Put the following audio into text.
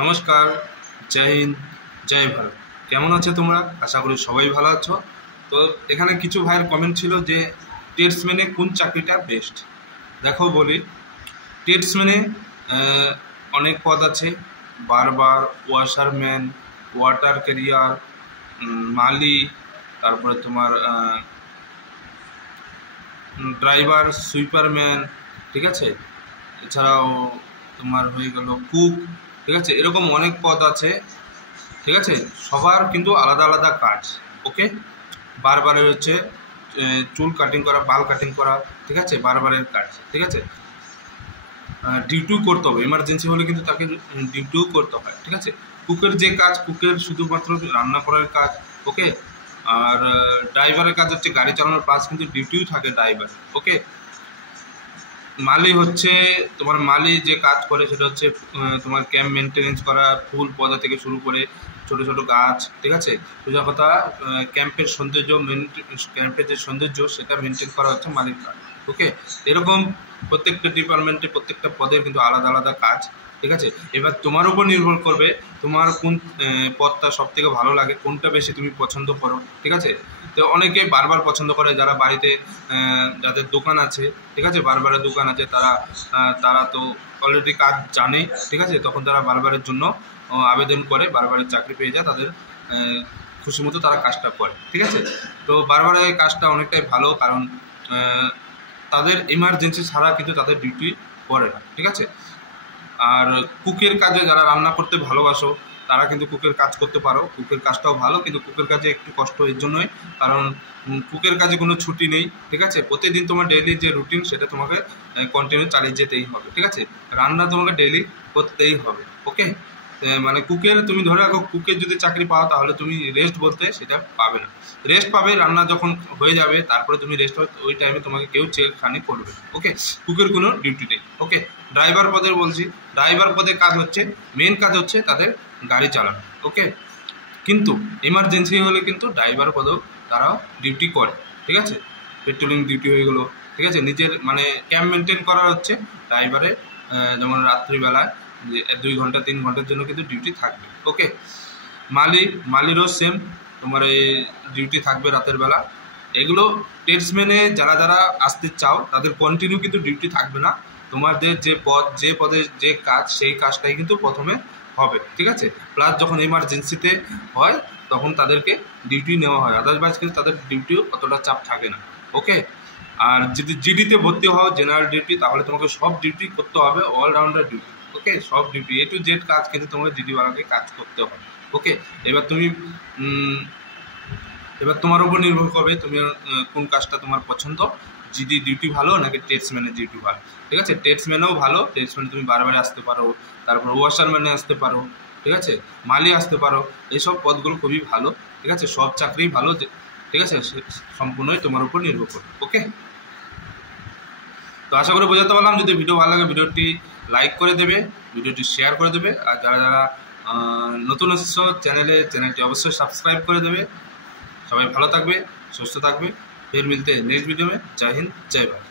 নমস্কার, জয় হিন্দ, জয় ভারত। কেমন আছো তোমরা? আশা করি সবাই ভালো আছো। তো এখানে কিছু ভাইয়ের কমেন্ট ছিল যে ট্রেডসম্যানে কোন চাকরিটা বেস্ট। দেখো বলি, ট্রেডসম্যানে অনেক পদ আছে, বারবার, ওয়াশারম্যান, ওয়াটার ক্যারিয়ার, মালি, তারপরে তোমার ড্রাইভার, সুইপারম্যান, ঠিক আছে। এছাড়াও তোমার হয়ে গেল কুক, ঠিক আছে। এরকম অনেক পদ আছে, ঠিক আছে। সবার কিন্তু আলাদা আলাদা কাজ। ওকে, বারবারের হচ্ছে চুল কাটিং করা, বাল কাটিং করা, ঠিক আছে, বারবারের কাজ, ঠিক আছে। ডিউটিও করতে হবে, এমার্জেন্সি হলে কিন্তু তাকে ডিউটিও করতে হয়, ঠিক আছে। কুকের যে কাজ, কুকের শুধুমাত্র রান্না করার কাজ। ওকে, আর ড্রাইভারের কাজ হচ্ছে গাড়ি চালানোর প্লাস কিন্তু ডিউটিও থাকে ড্রাইভার। ওকে, মালি হচ্ছে তোমার, মালি যে কাজ করে সেটা হচ্ছে তোমার ক্যাম্প মেনটেনেন্স করা, ফুল পদা থেকে শুরু করে ছোট ছোট গাছ, ঠিক আছে। সোজা কথা, ক্যাম্পের সৌন্দর্য, ক্যাম্পের যে সৌন্দর্য সেটা মেনটেন করা হচ্ছে মালির কাজ। ওকে, এরকম প্রত্যেকটা ডিপার্টমেন্টে প্রত্যেকটা পদের কিন্তু আলাদা আলাদা কাজ, ঠিক আছে। এবার তোমার উপর নির্ভর করবে তোমার কোন পদটা সব থেকে ভালো লাগে, কোনটা বেশি তুমি পছন্দ করো, ঠিক আছে। তো অনেকে বারবার পছন্দ করে, যারা বাড়িতে যাদের দোকান আছে, ঠিক আছে, বারবারের দোকান আছে, তারা তো অলরেডি কাজ জানে, ঠিক আছে। তখন তারা বারবারের জন্য আবেদন করে, বারবারের চাকরি পেয়ে যায়, তাদের খুশি মতো তারা কাজটা করে, ঠিক আছে। তো বারবারের কাজটা অনেকটাই ভালো, কারণ তাদের এমার্জেন্সি ছাড়া কিন্তু তাদের ডিউটি করে না, ঠিক আছে। আর কুকের কাজে যারা রান্না করতে ভালোবাসো তারা কিন্তু কুকের কাজ করতে পারো, কুকের কাজটাও ভালো, কিন্তু কুকের কাজে একটু কষ্ট এর জন্যই, কারণ কুকের কাজে কোনো ছুটি নেই, ঠিক আছে। প্রতিদিন তোমার ডেইলি যে রুটিন সেটা তোমাকে কন্টিনিউ চালিয়ে যেতেই হবে, ঠিক আছে। রান্না তোমাকে ডেইলি করতেই হবে। ওকে, মানে কুকের তুমি ধরে রাখো, কুকের যদি চাকরি পাও তাহলে তুমি রেস্ট বলতে সেটা পাবে না। রেস্ট পাবে রান্না যখন হয়ে যাবে, তারপরে তুমি রেস্ট হবে, ওই টাইমে তোমাকে কেউ চেকখানি করবে। ওকে, কুকের কোনো ডিউটি নেই। ওকে, ড্রাইভার পদের বলছি, ড্রাইভার পদে কাজ হচ্ছে, মেন কাজ হচ্ছে তাদের গাড়ি চালানো। ওকে, কিন্তু এমার্জেন্সি হলে কিন্তু ড্রাইভার পদেও তারাও ডিউটি করে, ঠিক আছে। পেট্রোলিং ডিউটি হয়ে গেলো, ঠিক আছে। নিজের মানে ক্যাম্প মেনটেন করা হচ্ছে ড্রাইভারের, যেমন রাত্রিবেলায় 2 ঘন্টা 3 ঘন্টার জন্য কিন্তু ডিউটি থাকবে। ওকে, মালিরও সেম, তোমার এই ডিউটি থাকবে রাতের বেলা। এগুলো ট্রেডসম্যানে যারা যারা আসতে চাও তাদের কন্টিনিউ কিন্তু ডিউটি থাকবে না, তোমাদের যে পদে যে কাজ সেই কাজটাই কিন্তু প্রথমে হবে, ঠিক আছে। প্লাস যখন এমার্জেন্সিতে হয় তখন তাদেরকে ডিউটি নেওয়া হয়, আদারওয়াইজ কিন্তু তাদের ডিউটিও অতটা চাপ থাকে না। ওকে, আর যদি জিডিতে ভর্তি হও জেনারেল ডিউটি, তাহলে তোমাকে সব ডিউটি করতে হবে, অলরাউন্ডার ডিউটি। ওকে, সব ডিউটি A to Z কাজ কিন্তু তোমাকে জিডিওয়ালাকে কাজ করতে হবে। ওকে, এবার তোমার উপর নির্ভর করবে তুমি কোন কাজটা তোমার পছন্দ, জিডি ডিউটি ভালো নাকি ট্রেডসম্যানের ডিউটি ভালো, ঠিক আছে। ট্রেডসম্যানও ভালো, ট্রেডসম্যানে তুমি বারবার আসতে পারো, তারপর ওয়াশারম্যানে আসতে পারো, ঠিক আছে, মালি আসতে পারো। এইসব পদগুলো খুবই ভালো, ঠিক আছে। সব চাকরিই ভালো, ঠিক আছে, সম্পূর্ণই তোমার উপর নির্ভর করবে। ওকে, তো আশা করি বোঝাতে পারলাম। যদি ভিডিও ভালো লাগে ভিডিওটি লাইক করে দেবে, ভিডিওটি শেয়ার করে দেবে, আর যারা যারা নতুন এসেছো চ্যানেলটি অবশ্যই সাবস্ক্রাইব করে দেবে। সবাই ভালো থাকবে, সুস্থ থাকবে, ফের মিলতে নেক্সট ভিডিও में। जय हिंद, जय भारत।